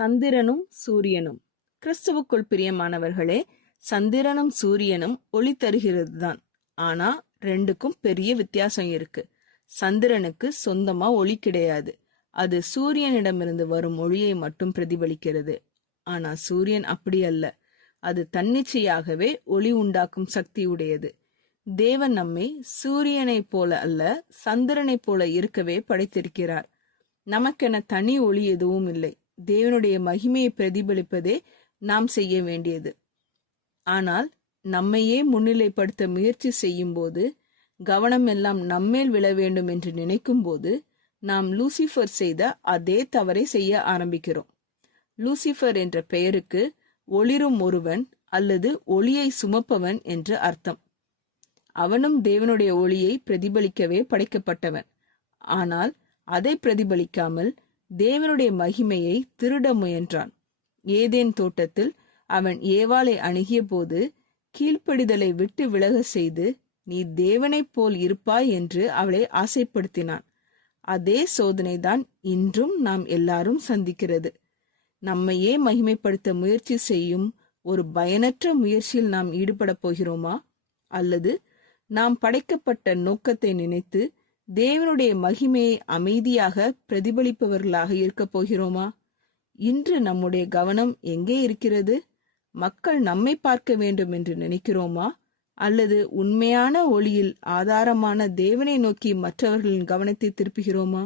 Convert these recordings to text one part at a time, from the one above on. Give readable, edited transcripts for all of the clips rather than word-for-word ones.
சந்திரனும் சூரியனும். கிறிஸ்துவுக்குள் பிரியமானவர்களே, சந்திரனும் சூரியனும் ஒளி தருகிறதுதான். ஆனா ரெண்டுக்கும் பெரிய வித்தியாசம் இருக்கு. சந்திரனுக்கு சொந்தமா ஒளி கிடையாது. அது சூரியனிடமிருந்து வரும் ஒளியை மட்டும் பிரதிபலிக்கிறது. ஆனா சூரியன் அப்படி அல்ல. அது தன்னிச்சையாகவே ஒளி உண்டாக்கும் சக்தி உடையது. தேவன் நம்மை சூரியனைப் போல அல்ல, சந்திரனைப் போல இருக்கவே படைத்திருக்கிறார். நமக்கென தனி ஒளி எதுவும் இல்லை. தேவனுடைய மகிமையை பிரதிபலிப்பதே நாம் செய்ய வேண்டியது. ஆனால் நம்மையே முன்னிலைப்படுத்த முயற்சி செய்யும் போது, கவனம் எல்லாம் நம்மேல் விழ வேண்டும் என்று நினைக்கும் போது, நாம் லூசிஃபர் செய்த அதே தவறை செய்ய ஆரம்பிக்கிறோம். லூசிஃபர் என்ற பெயருக்கு ஒளிரும் ஒருவன் அல்லது ஒளியை சுமப்பவன் என்று அர்த்தம். அவனும் தேவனுடைய ஒளியை பிரதிபலிக்கவே படைக்கப்பட்டவன். ஆனால் அதை பிரதிபலிக்காமல் தேவனுடைய மகிமையை திருட முயன்றான். ஏதேன் தோட்டத்தில் அவன் ஏவாளை அணுகிய போது கீழ்ப்படிதலை விட்டு விலக செய்து, நீ தேவனைப் போல் இருப்பாய் என்று அவளை ஆசைப்படுத்தினான். அதே சோதனைதான் இன்றும் நாம் எல்லாரும் சந்திக்கிறது. நம்மையே மகிமைப்படுத்த முயற்சி செய்யும் ஒரு பயனற்ற முயற்சியில் நாம் ஈடுபட போகிறோமா? அல்லது நாம் படைக்கப்பட்ட நோக்கத்தை நினைத்து தேவனுடைய மகிமையை அமைதியாக பிரதிபலிப்பவர்களாக இருக்க போகிறோமா? இன்று நம்முடைய கவனம் எங்கே இருக்கிறது? மக்கள் நம்மை பார்க்க வேண்டும் என்று நினைக்கிறோமா? அல்லது உண்மையான ஒளியில் ஆதாரமான தேவனை நோக்கி மற்றவர்களின் கவனத்தை திருப்புகிறோமா?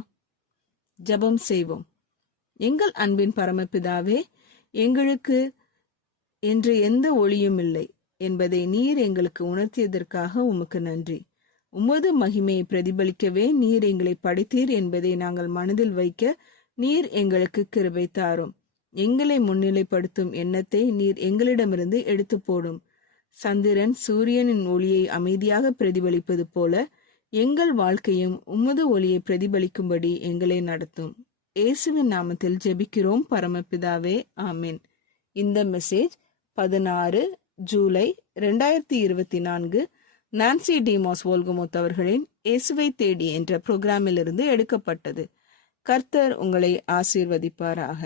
ஜெபம் செய்வோம். எங்கள் அன்பின் பரமபிதாவே, எங்களுக்கு என்று எந்த ஒளியும் இல்லை என்பதை நீர் எங்களுக்கு உணர்த்தியதற்காக உமக்கு நன்றி. உமது மகிமையை பிரதிபலிக்கவே நீர் எங்களை படைத்தீர் என்பதை நாங்கள் மனதில் வைக்க நீர் எங்களுக்கு கிருபை தாரும். எங்களை முன்னிலைப்படுத்தும் எண்ணத்தை நீர் எங்களிடமிருந்து எடுத்து போடும். சந்திரன் சூரியனின் ஒளியை அமைதியாக பிரதிபலிப்பது போல எங்கள் வாழ்க்கையும் உமது ஒளியை பிரதிபலிக்கும்படி எங்களை நடத்தும். இயேசுவின் நாமத்தில் ஜெபிக்கிறோம் பரமபிதாவே, ஆமீன். இந்த மெசேஜ் 16 ஜூலை 2024 நான்சி டிமோஸ் வோல்கமோத் அவர்களின் இயேசுவை தேடி என்ற புரோகிராமிலிருந்து எடுக்கப்பட்டது. கர்த்தர் உங்களை ஆசீர்வதிப்பாராக.